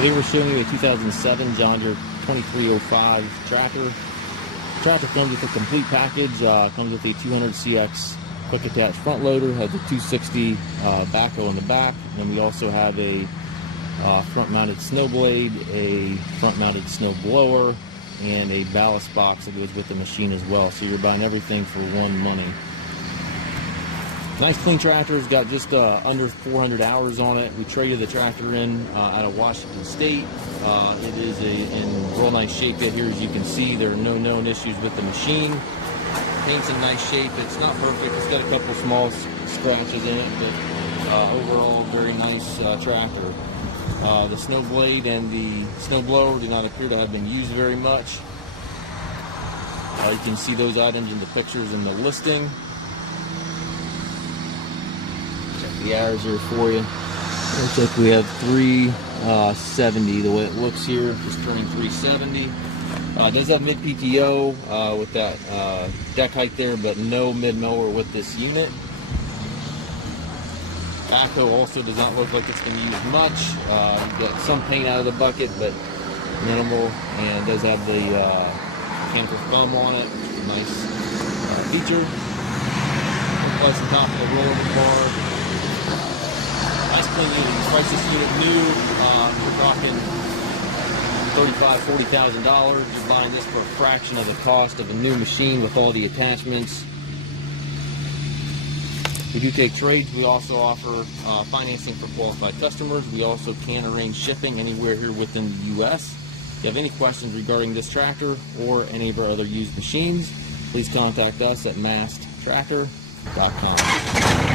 Today we're showing you a 2007 John Deere 2305 tractor. The tractor comes with a complete package. Comes with a 200CX quick attach front loader, has a 260 backhoe in the back, and we also have a front mounted snow blade, a front mounted snow blower, and a ballast box that goes with the machine as well. So you're buying everything for one money. Nice clean tractor. It's got just under 400 hours on it. We traded the tractor in out of Washington State. It is in real nice shape here, as you can see. There are no known issues with the machine. Paint's in nice shape. It's not perfect. It's got a couple small scratches in it, but overall very nice tractor. The snow blade and the snow blower do not appear to have been used very much. You can see those items in the pictures in the listing. The hours here for you. Looks like we have 370 the way it looks here, just turning 370. It does have mid PTO with that deck height there, but no mid mower with this unit. Backhoe also does not look like it's been used much. Got some paint out of the bucket, but minimal, and does have the mechanical thumb on it. Nice feature. Replace the top of the roller bar. Nice clean unit. You price this unit new, you're talking $35,000, $40,000. You're buying this for a fraction of the cost of a new machine with all the attachments. We do take trades. We also offer financing for qualified customers. We also can arrange shipping anywhere here within the U.S. If you have any questions regarding this tractor or any of our other used machines, please contact us at masttractor.com.